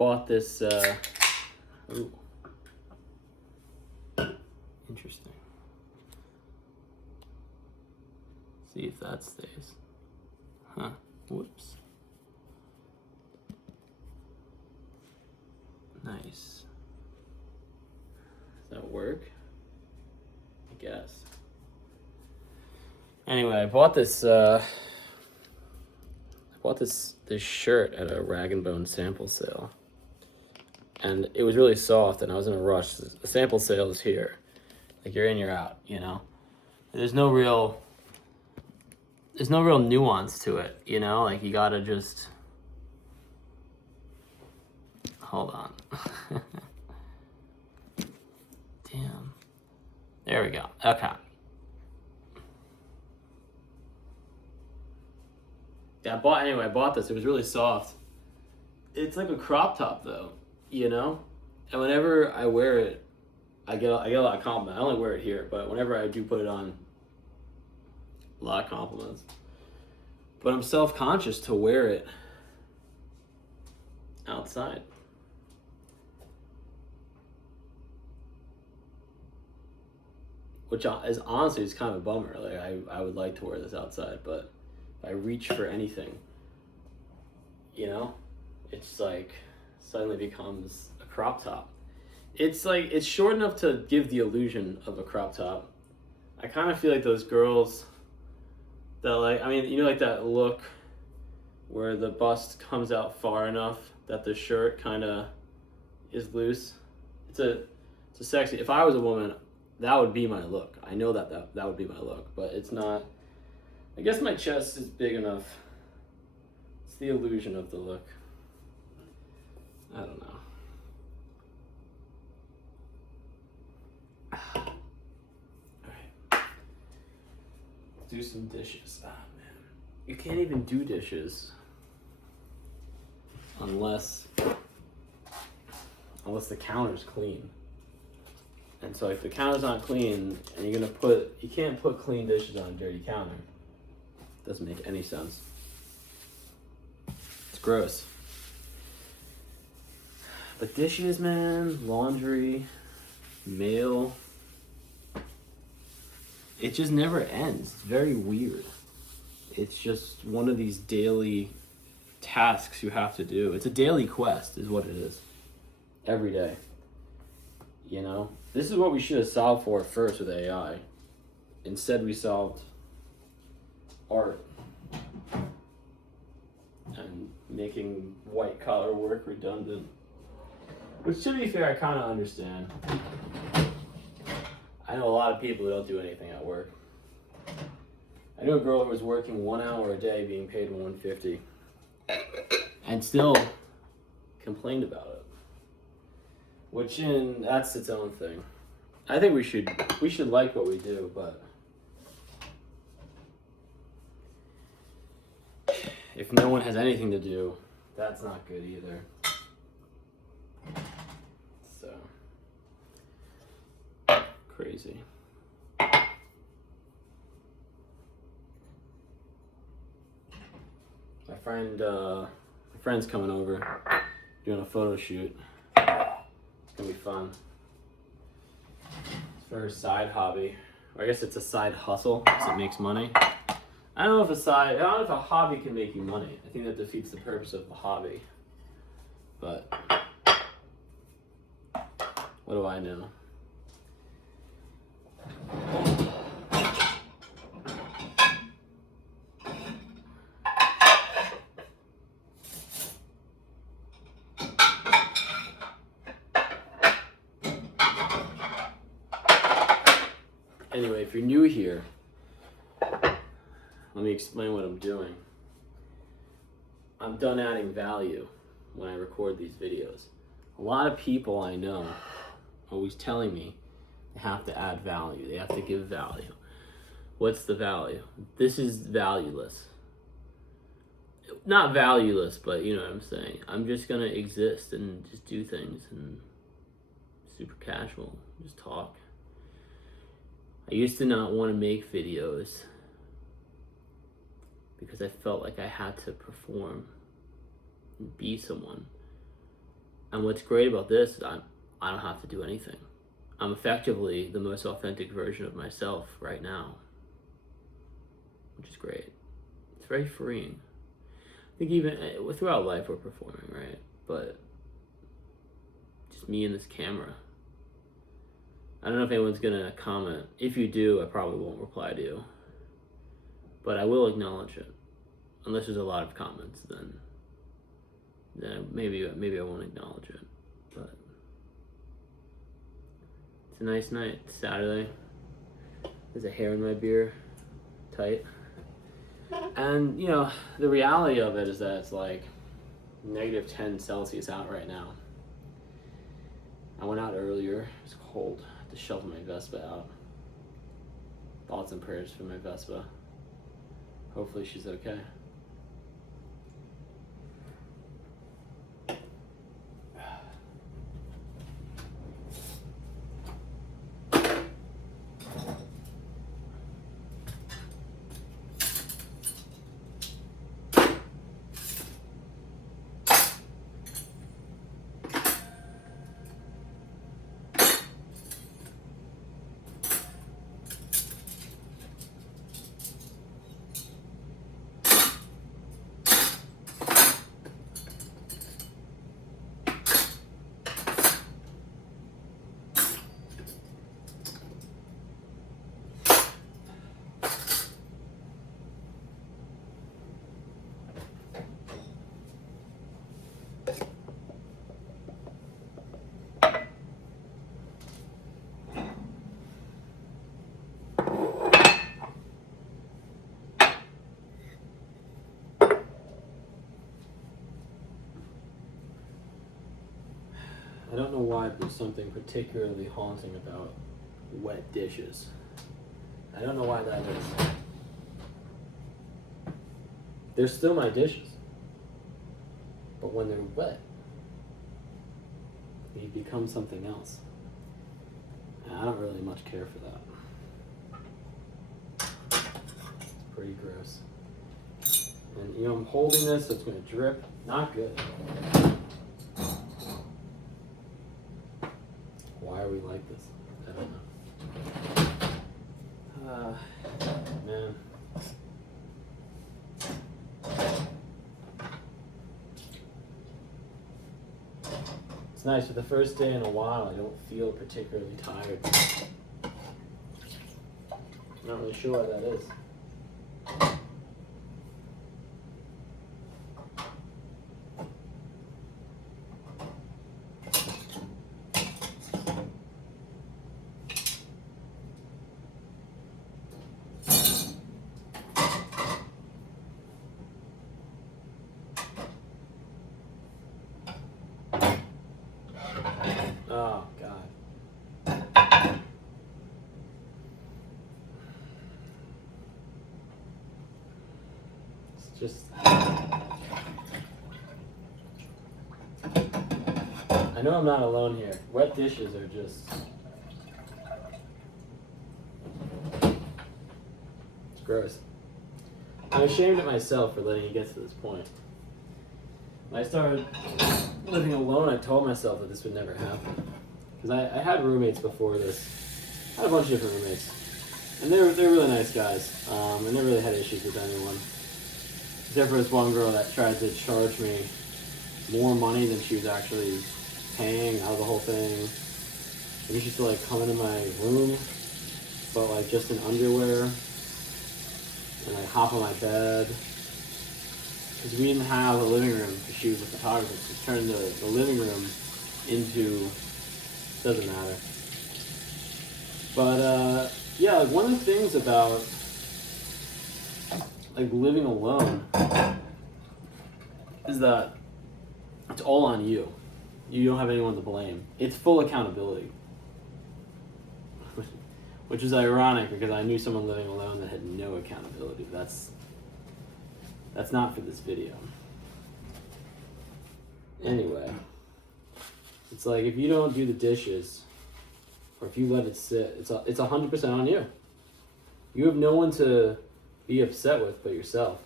bought this, ooh. Interesting. See if that stays. Huh, whoops. Nice. Does that work? I guess. Anyway, I bought this this shirt at a Rag and Bone sample sale. And it was really soft and I was in a rush. The sample sale is here. Like you're in, you're out, you know? There's no real nuance to it, you know? Like you gotta just hold on. Damn. There we go. Okay. Yeah, I bought this. It was really soft. It's like a crop top though, you know? And whenever I wear it, I get a lot of compliments. I only wear it here, but whenever I do put it on, a lot of compliments. But I'm self-conscious to wear it outside. Which is honestly is kind of a bummer. Like I would like to wear this outside, but if I reach for anything, you know, it's like suddenly becomes a crop top. It's like it's short enough to give the illusion of a crop top. I kind of feel like those girls that like, I mean, you know, like that look where the bust comes out far enough that the shirt kind of is loose. It's a sexy. If I was a woman, that would be my look. I know that would be my look, but it's not. I guess my chest is big enough. It's the illusion of the look. I don't know. Alright. Do some dishes. Ah, man. You can't even do dishes unless the counter's clean. And so if the counter's not clean and you can't put clean dishes on a dirty counter. Doesn't make any sense. It's gross. But dishes, man, laundry, mail, it just never ends. It's very weird. It's just one of these daily tasks you have to do. It's a daily quest is what it is. Every day. You know? This is what we should have solved for first with AI. Instead we solved art and making white collar work redundant. Which, to be fair, I kind of understand. I know a lot of people who don't do anything at work. I knew a girl who was working 1 hour a day being paid $150 and still complained about it. That's its own thing. I think we should like what we do, but if no one has anything to do, that's not good either. So crazy. My friend's coming over, doing a photo shoot. It's gonna be fun. It's for her side hobby. Or I guess it's a side hustle because it makes money. I don't know if a hobby can make you money. I think that defeats the purpose of the hobby. But what do I know? Anyway, if you're new here, let me explain what I'm doing. I'm done adding value when I record these videos. A lot of people I know are always telling me they have to add value. They have to give value. What's the value? This is valueless. Not valueless, but you know what I'm saying. I'm just gonna exist and just do things and super casual, just talk. I used to not want to make videos because I felt like I had to perform and be someone. And what's great about this is I don't have to do anything. I'm effectively the most authentic version of myself right now, which is great. It's very freeing. I think even throughout life we're performing, right? But just me and this camera. I don't know if anyone's gonna comment. If you do, I probably won't reply to you. But I will acknowledge it. Unless there's a lot of comments, then maybe I won't acknowledge it. But it's a nice night. It's Saturday. There's a hair in my beer. Tight. And, you know, the reality of it is that it's like -10 Celsius out right now. I went out earlier. It's cold. I had to shovel my Vespa out. Thoughts and prayers for my Vespa. Hopefully she's okay. I don't know why, but there's something particularly haunting about wet dishes. I don't know why that is. They're still my dishes. But when they're wet, they become something else. And I don't really much care for that. It's pretty gross. And you know, I'm holding this, so it's gonna drip. Not good. Why are we like this? I don't know. Man. It's nice. For the first day in a while, I don't feel particularly tired. I'm not really sure why that is. Oh, God. It's just... I know I'm not alone here. Wet dishes are just... It's gross. I'm ashamed of myself for letting it get to this point. When I started living alone, I told myself that this would never happen. Because I had roommates before this. I had a bunch of different roommates. And they're really nice guys. I never really had issues with anyone. Except for this one girl that tried to charge me more money than she was actually paying out of the whole thing. And she used to like come into my room, but like just in underwear. And like hop on my bed. Because we didn't have a living room, because she was a photographer. So she turned the living room into, doesn't matter. But yeah, like one of the things about like living alone is that it's all on you. You don't have anyone to blame. It's full accountability. Which is ironic because I knew someone living alone that had no accountability. That's not for this video. Anyway, it's like if you don't do the dishes, or if you let it sit, it's 100% on you. You have no one to be upset with but yourself,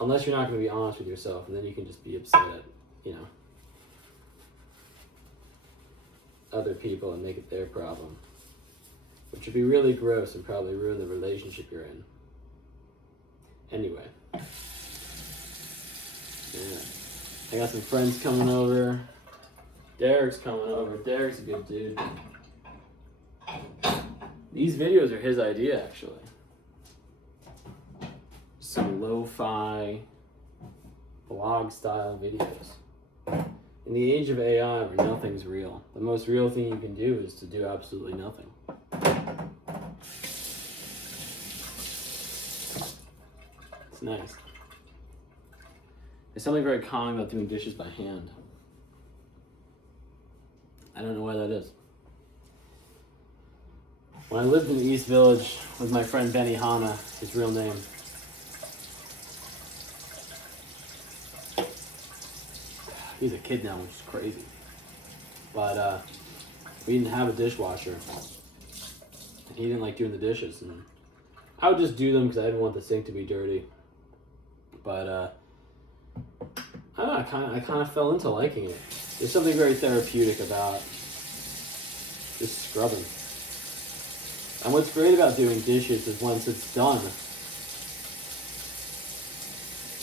unless you're not going to be honest with yourself, and then you can just be upset at, you know. other people and make it their problem, which would be really gross and probably ruin the relationship you're in. Anyway, yeah, I got some friends coming over. Derek's coming over. Derek's a good dude. These videos are his idea, actually. Some lo-fi blog style videos. In the age of AI where nothing's real, the most real thing you can do is to do absolutely nothing. It's nice. There's something very calming about doing dishes by hand. I don't know why that is. When I lived in the East Village with my friend Benny Hanna, his real name, he's a kid now, which is crazy. But we didn't have a dishwasher. He didn't like doing the dishes, and I would just do them because I didn't want the sink to be dirty. But I don't know, I kind of fell into liking it. There's something very therapeutic about just scrubbing. And what's great about doing dishes is once it's done,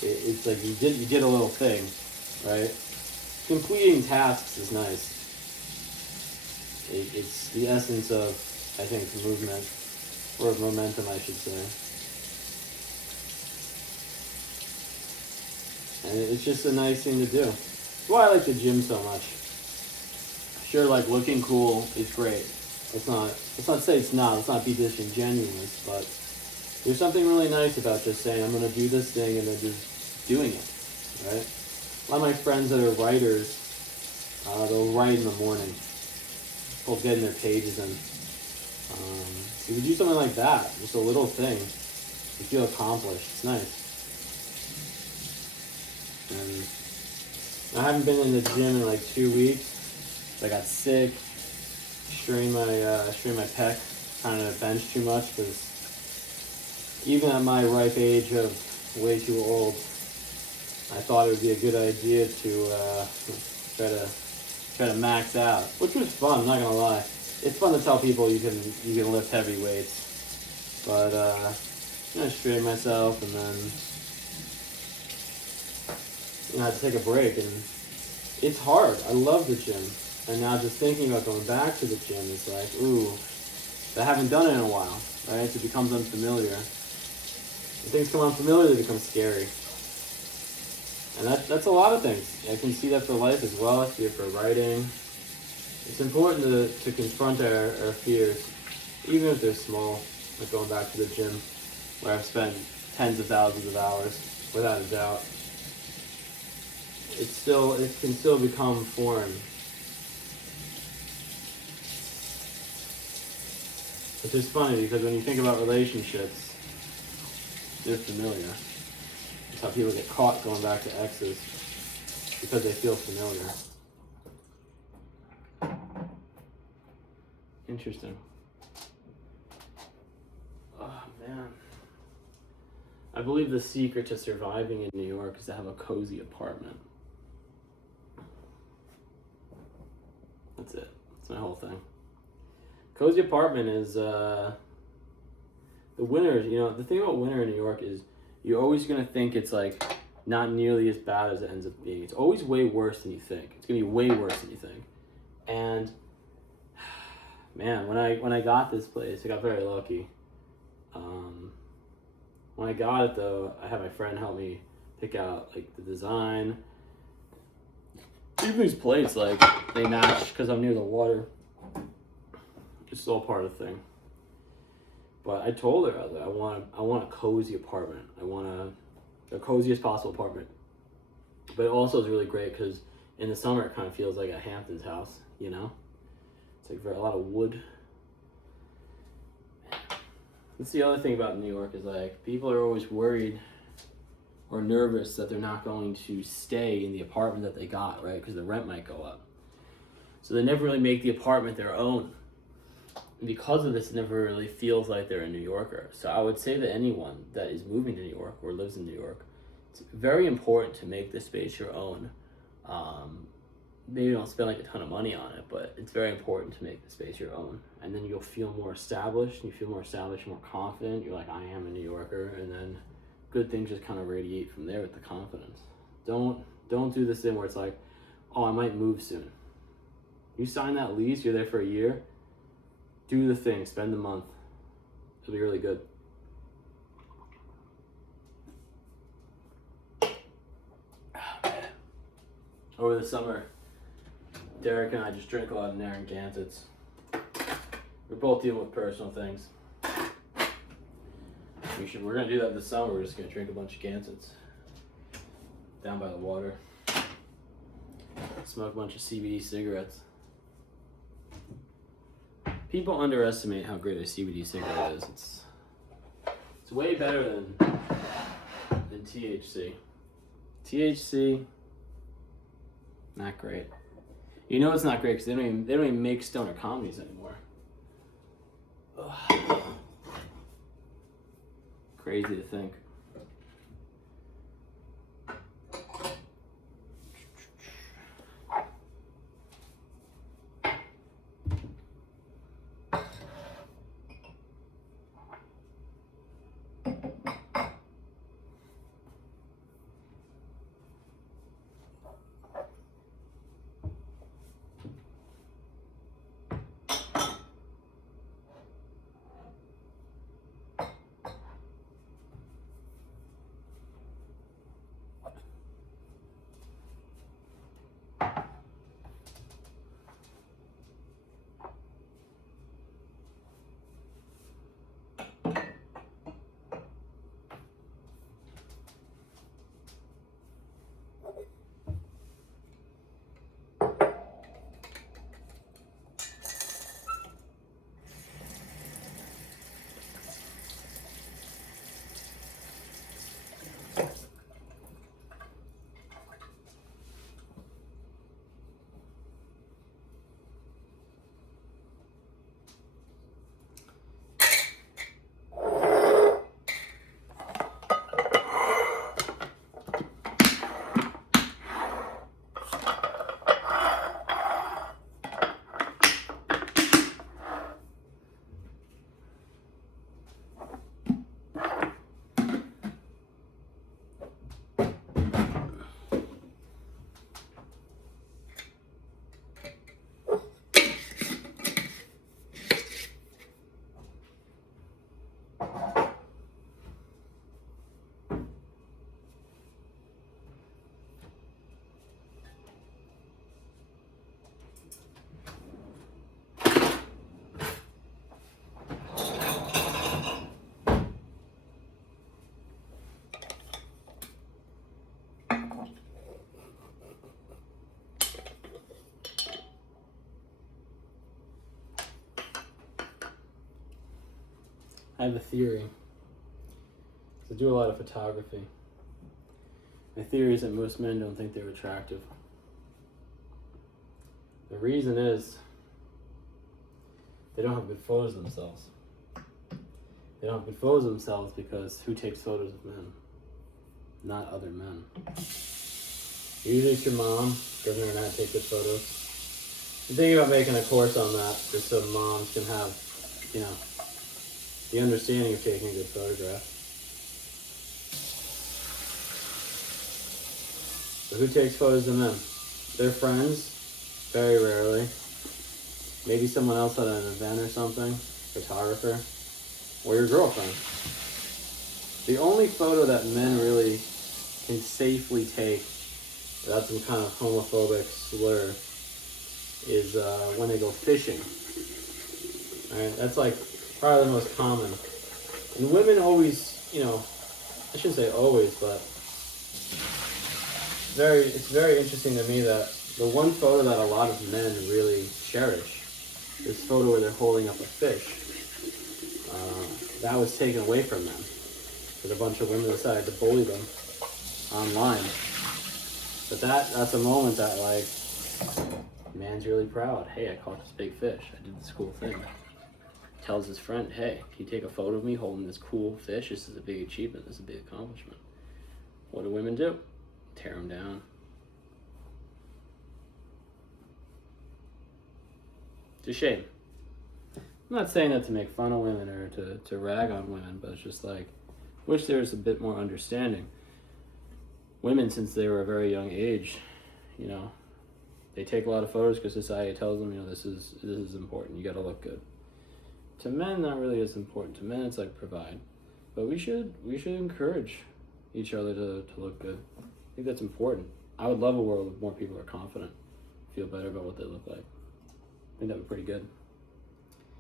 it's like you did a little thing, right? Completing tasks is nice. It's the essence of, I think, movement, or momentum, I should say. And it's just a nice thing to do. That's why I like the gym so much. Sure, like looking cool is great. Let's not say it's not. Let's not be disingenuous, but there's something really nice about just saying, I'm going to do this thing and then just doing it, right? A lot of my friends that are writers, they'll write in the morning. They'll get in their pages and if you do something like that, just a little thing, you feel accomplished. It's nice. And I haven't been in the gym in like 2 weeks. I got sick, strained my pec, kind of bench too much because even at my ripe age of way too old, I thought it would be a good idea to try to max out, which was fun. I'm not gonna lie, it's fun to tell people you can lift heavy weights, but I strained myself and then I had to take a break, and it's hard. I love the gym, and now just thinking about going back to the gym is like, ooh, I haven't done it in a while, right? It becomes unfamiliar. When things become unfamiliar, they become scary. And that's a lot of things. I can see that for life as well. I see it for writing. It's important to confront our fears, even if they're small, like going back to the gym, where I've spent tens of thousands of hours, without a doubt. It can still become foreign. Which is funny because when you think about relationships, they're familiar. That's how people get caught going back to exes, because they feel familiar. Interesting. Oh man. I believe the secret to surviving in New York is to have a cozy apartment. That's it. That's my whole thing. Cozy apartment is the winter. The thing about winter in New York is you're always gonna think it's like not nearly as bad as it ends up being. It's always way worse than you think. It's gonna be way worse than you think. And man, when I got this place, I got very lucky. When I got it though, I had my friend help me pick out like the design. Even these plates, like, they match because I'm near the water. It's still part of the thing. But I told her, I was like, I want a cozy apartment. I want the coziest possible apartment. But it also is really great because in the summer it kind of feels like a Hamptons house, It's like a lot of wood. That's the other thing about New York is like people are always worried or nervous that they're not going to stay in the apartment that they got, right? Because the rent might go up. So they never really make the apartment their own. And because of this, it never really feels like they're a New Yorker. So I would say that anyone that is moving to New York or lives in New York, it's very important to make the space your own. maybe don't spend like a ton of money on it, but it's very important to make the space your own. And then you'll feel more established. You feel more established, more confident. You're like, I am a New Yorker, and then good things just kind of radiate from there with the confidence. Don't do this thing where it's like, oh, I might move soon. You sign that lease, you're there for a year. Do the thing, spend the month. It'll be really good. Over the summer, Derek and I just drank a lot of Narren Gansets. We're both dealing with personal things. We're gonna do that this summer. We're just gonna drink a bunch of Gansets down by the water. Smoke a bunch of CBD cigarettes. People underestimate how great a CBD cigarette is. It's way better than THC. THC, not great. You know it's not great because they don't even make stoner comedies anymore. Ugh. Crazy to think. I have a theory. I do a lot of photography. My theory is that most men don't think they're attractive. The reason is they don't have good photos of themselves. They don't have good photos of themselves because who takes photos of men? Not other men. Usually it's your mom, doesn't learn how to take good photos. I'm thinking about making a course on that just so moms can have, the understanding of taking a good photograph. So who takes photos of men? Their friends, very rarely. Maybe someone else at an event or something, photographer, or your girlfriend. The only photo that men really can safely take without some kind of homophobic slur is when they go fishing. Alright, that's like probably the most common. And women always, I shouldn't say always, but it's very interesting to me that the one photo that a lot of men really cherish, this photo where they're holding up a fish, that was taken away from them because a bunch of women decided to bully them online. But that's a moment that, like, man's really proud. Hey, I caught this big fish. I did this cool thing. Tells his friend, hey, can you take a photo of me holding this cool fish? This is a big achievement. This is a big accomplishment. What do women do? Tear them down. It's a shame. I'm not saying that to make fun of women or to rag on women, but it's just like, wish there was a bit more understanding. Women, since they were a very young age, you know, they take a lot of photos because society tells them, you know, this is important. You got to look good. To men, not really as important. To men, it's like provide, but we should encourage each other to look good. I think that's important. I would love a world where more people are confident, feel better about what they look like. I think that'd be pretty good.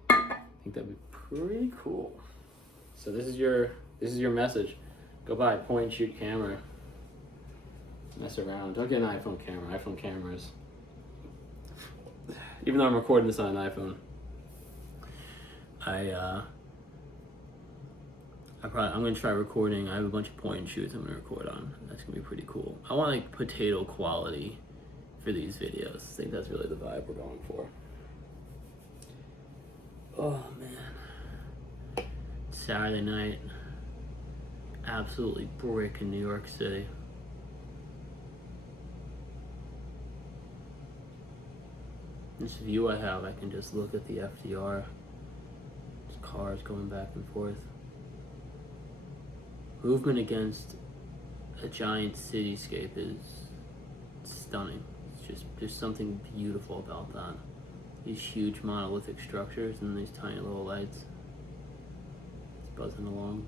I think that'd be pretty cool. So this is your message. Go buy a point and shoot camera. Mess around. Don't get an iPhone camera. iPhone cameras. Even though I'm recording this on an iPhone, I'm gonna try recording. I have a bunch of point and shoots I'm gonna record on. That's gonna be pretty cool. I want like potato quality for these videos. I think that's really the vibe we're going for. Oh man, Saturday night, absolutely brick in New York City. This view I have, I can just look at the FDR. There's cars going back and forth. Movement against a giant cityscape is stunning. It's just, there's something beautiful about that. These huge monolithic structures and these tiny little lights. It's buzzing along.